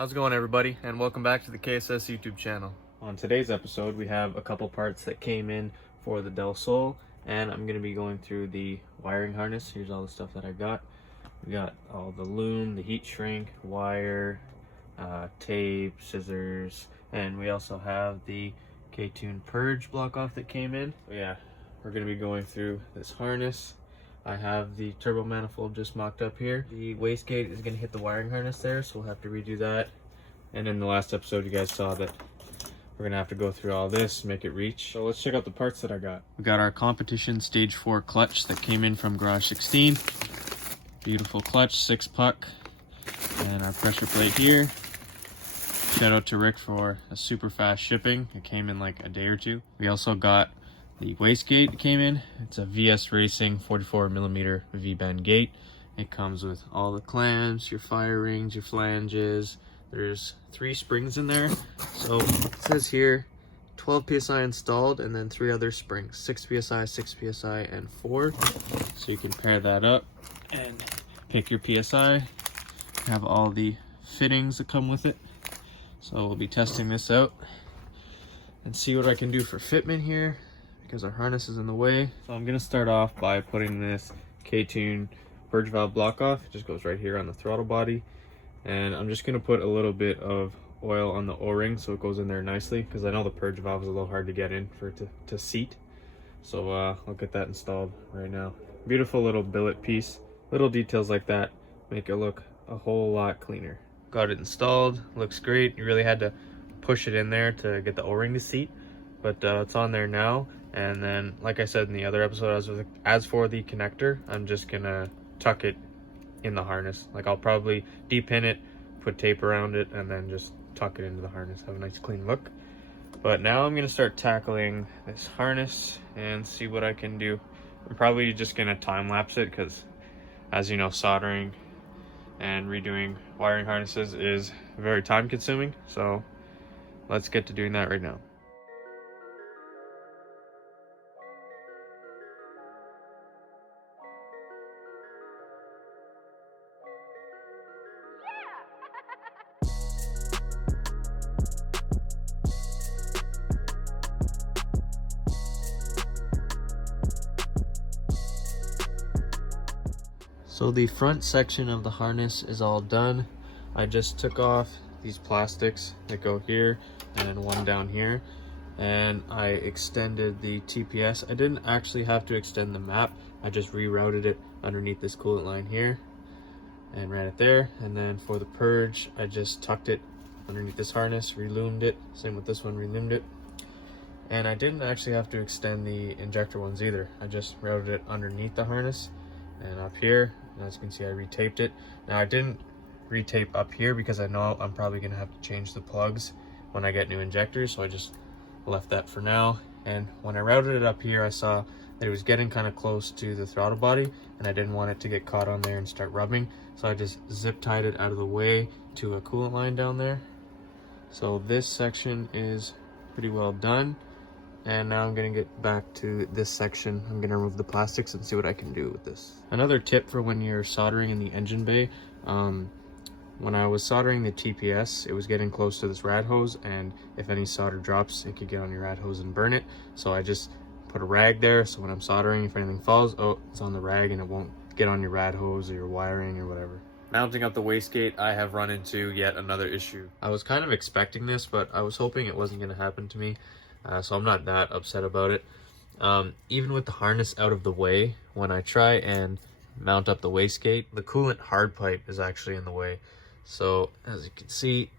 How's it going, everybody, and welcome back to the KSS YouTube channel. On today's episode, we have a couple parts that came in for the Del Sol, and I'm going to be going through the wiring harness. Here's all the stuff that I got. We got all the loom, the heat shrink, wire, tape, scissors, and we also have the K20 purge block off that came in. So yeah, we're going to be going through this harness. I have the turbo manifold just mocked up here. The wastegate is going to hit the wiring harness there, so we'll have to redo that. And in the last episode, you guys saw that we're going to have to go through all this, make it reach. So let's check out the parts that I got. We got our competition stage 4 clutch that came in from Garage 16. Beautiful clutch, 6 puck. And our pressure plate here. Shout out to Rick for a super fast shipping. It came in like a day or two. We also got the wastegate came in. It's a VS Racing 44mm V-bend gate. It comes with all the clamps, your fire rings, your flanges. There's 3 springs in there. So it says here 12 psi installed and then 3 other springs, 6 psi, 6 psi, and 4. So you can pair that up and pick your psi. Have all the fittings that come with it. So we'll be testing this out and see what I can do for fitment here, because our harness is in the way. So I'm gonna start off by putting this K20 purge valve block off. It just goes right here on the throttle body. And I'm just gonna put a little bit of oil on the O-ring so it goes in there nicely, because I know the purge valve is a little hard to get in for it to seat. So I'll get that installed right now. Beautiful little billet piece. Little details like that make it look a whole lot cleaner. Got it installed, looks great. You really had to push it in there to get the O-ring to seat, but it's on there now. And then, like I said in the other episode, as for the connector, I'm just gonna tuck it in the harness. Like, I'll probably depin it, put tape around it, and then just tuck it into the harness. Have a nice clean look. But now I'm gonna start tackling this harness and see what I can do. I'm probably just gonna time lapse it, because as you know, soldering and redoing wiring harnesses is very time consuming. So let's get to doing that right now. So the front section of the harness is all done. I just took off these plastics that go here and one down here, and I extended the TPS. I didn't actually have to extend the map. I just rerouted it underneath this coolant line here and ran it there. And then for the purge, I just tucked it underneath this harness, reloomed it. Same with this one, reloomed it. And I didn't actually have to extend the injector ones either. I just routed it underneath the harness and up here. And as you can see, I retaped it. Now I didn't retape up here because I know I'm probably gonna have to change the plugs when I get new injectors, so I just left that for now. And when I routed it up here, I saw that it was getting kind of close to the throttle body, and I didn't want it to get caught on there and start rubbing, so I just zip tied it out of the way to a coolant line down there. So this section is pretty well done. And now I'm gonna get back to this section. I'm gonna remove the plastics and see what I can do with this. Another tip for when you're soldering in the engine bay, when I was soldering the TPS, it was getting close to this rad hose, and if any solder drops, it could get on your rad hose and burn it. So I just put a rag there, so when I'm soldering, if anything falls, oh, it's on the rag and it won't get on your rad hose or your wiring or whatever. Mounting up the wastegate, I have run into yet another issue. I was kind of expecting this, but I was hoping it wasn't gonna happen to me. So I'm not that upset about it. Even with the harness out of the way, when I try and mount up the wastegate, the coolant hardpipe is actually in the way. So as you can see,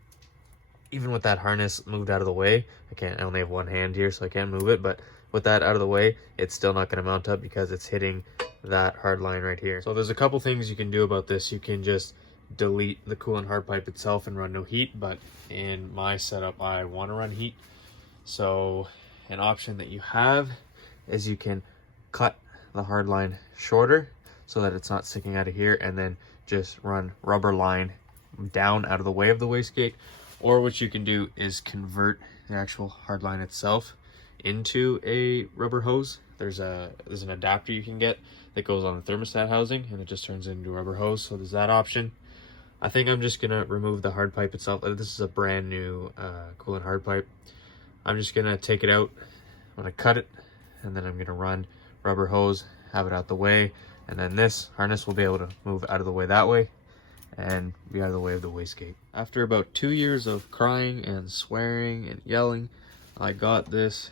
even with that harness moved out of the way, I only have one hand here, so I can't move it, but with that out of the way, it's still not going to mount up because it's hitting that hard line right here. So there's a couple things you can do about this. You can just delete the coolant hardpipe itself and run no heat, but in my setup, I want to run heat. So an option that you have is you can cut the hard line shorter so that it's not sticking out of here, and then just run rubber line down out of the way of the wastegate. Or what you can do is convert the actual hard line itself into a rubber hose. There's an adapter you can get that goes on the thermostat housing, and it just turns into a rubber hose. So there's that option. I think I'm just gonna remove the hard pipe itself. This is a brand new coolant hard pipe. I'm just gonna take it out, I'm gonna cut it, and then I'm gonna run rubber hose, have it out the way, and then this harness will be able to move out of the way that way and be out of the way of the wastegate. After about 2 years of crying and swearing and yelling, I got this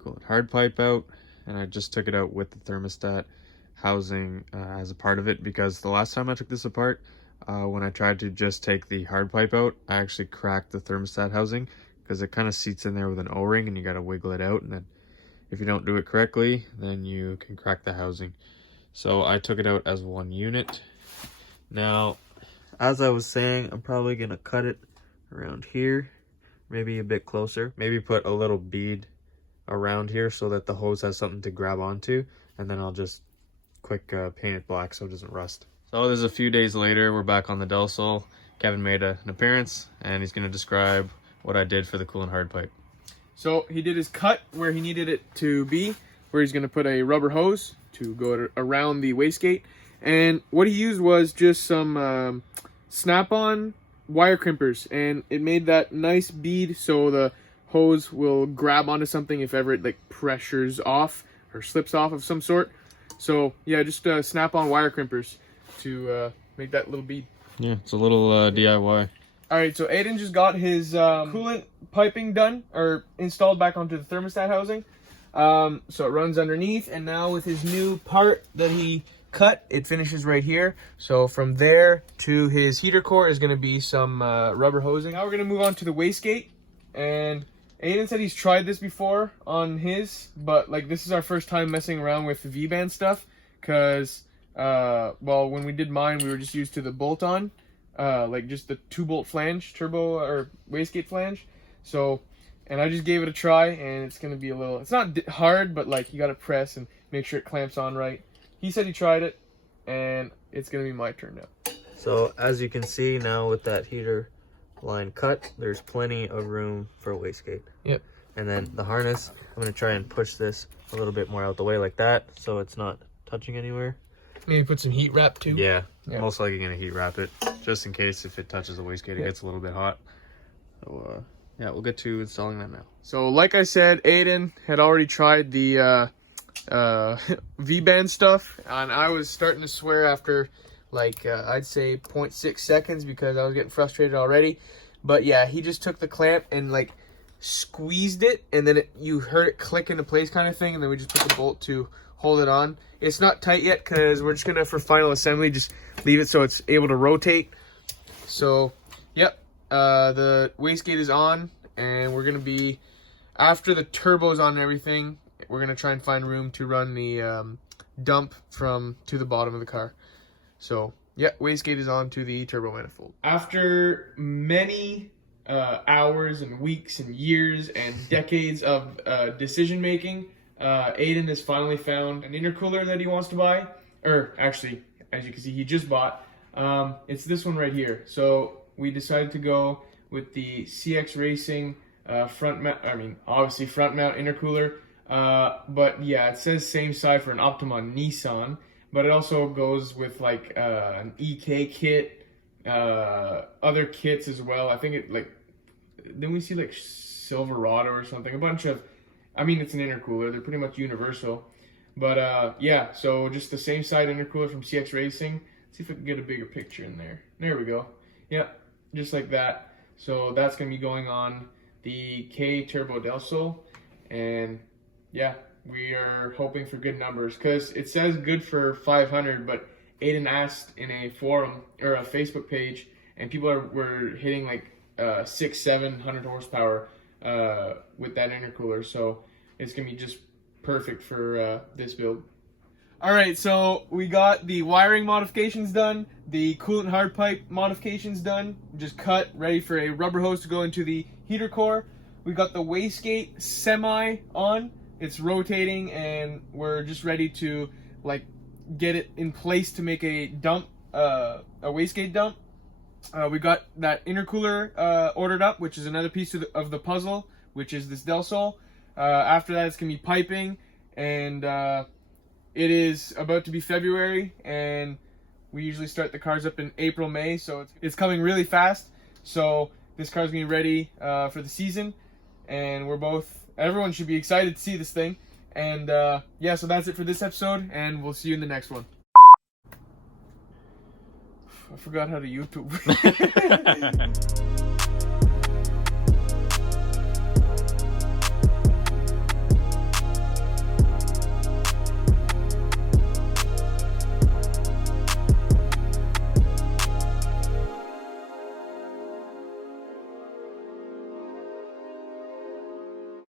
coolant hard pipe out, and I just took it out with the thermostat housing as a part of it, because the last time I took this apart, when I tried to just take the hard pipe out, I actually cracked the thermostat housing because it kind of seats in there with an O-ring and you got to wiggle it out, and then if you don't do it correctly, then you can crack the housing. So I took it out as one unit. Now, as I was saying, I'm probably going to cut it around here, maybe a bit closer, maybe put a little bead around here so that the hose has something to grab onto, and then I'll just quick paint it black so it doesn't rust. So there's a few days later, we're back on the Del Sol. Kevin made an appearance, and he's going to describe what I did for the coolant hard pipe. So he did his cut where he needed it to be, where he's going to put a rubber hose to go around the wastegate. And what he used was just some snap-on wire crimpers, and it made that nice bead so the hose will grab onto something if ever it like pressures off or slips off of some sort. So yeah, just snap-on wire crimpers to make that little bead. Yeah, it's a little DIY. Alright, so Aiden just got his coolant piping done, or installed back onto the thermostat housing. So it runs underneath, and now with his new part that he cut, it finishes right here. So from there to his heater core is going to be some rubber hosing. Now we're going to move on to the wastegate, and Aiden said he's tried this before on his, but like this is our first time messing around with the V-band stuff, because well, when we did mine, we were just used to the bolt-on. Like just the 2-bolt flange, turbo or wastegate flange. So, and I just gave it a try, and it's gonna be a little, it's not hard, but like you gotta press and make sure it clamps on right. He said he tried it, and it's gonna be my turn now. So as you can see now with that heater line cut, there's plenty of room for a wastegate. Yep. And then the harness, I'm gonna try and push this a little bit more out the way like that, so it's not touching anywhere. Maybe put some heat wrap too. Yeah, most likely gonna heat wrap it, just in case if it touches the wastegate, it gets a little bit hot. So yeah, we'll get to installing that now. So like I said, Aiden had already tried the V-band stuff, and I was starting to swear after like I'd say 0.6 seconds because I was getting frustrated already. But yeah, he just took the clamp and like squeezed it, and then you heard it click into place kind of thing, and then we just put the bolt to hold it on. It's not tight yet because we're just gonna, for final assembly, just leave it so it's able to rotate. So yep, the wastegate is on, and we're gonna be, after the turbo's on and everything, we're gonna try and find room to run the dump from to the bottom of the car. So yeah, wastegate is on to the turbo manifold. After many hours and weeks and years and decades of decision making, Aiden has finally found an intercooler that he wants to buy, or actually, as you can see, he just bought. It's this one right here. So we decided to go with the CX Racing front mount. I mean, obviously front mount intercooler. But yeah, it says same side for an Optima Nissan, but it also goes with like an EK kit, other kits as well. I think it like, then we see like Silverado or something, a bunch of, I mean, it's an intercooler. They're pretty much universal. But yeah, so just the same side intercooler from CX Racing. Let's see if we can get a bigger picture in there. There we go. Yeah, just like that. So that's going to be going on the K Turbo Del Sol. And yeah, we are hoping for good numbers because it says good for 500, but Aiden asked in a forum or a Facebook page, and people were hitting like 600-700 horsepower with that intercooler, so it's gonna be just perfect for this build. Alright, so we got the wiring modifications done, the coolant hard pipe modifications done, just cut, ready for a rubber hose to go into the heater core. We got the wastegate semi on, it's rotating, and we're just ready to like get it in place to make a dump, a wastegate dump. We got that intercooler ordered up, which is another piece of the puzzle, which is this Del Sol. After that, it's going to be piping, and it is about to be February, and We usually start the cars up in April, May, so it's coming really fast. So this car's gonna be ready for the season, and everyone should be excited to see this thing. And yeah, so that's it for this episode, and we'll see you in the next one. I forgot how to YouTube.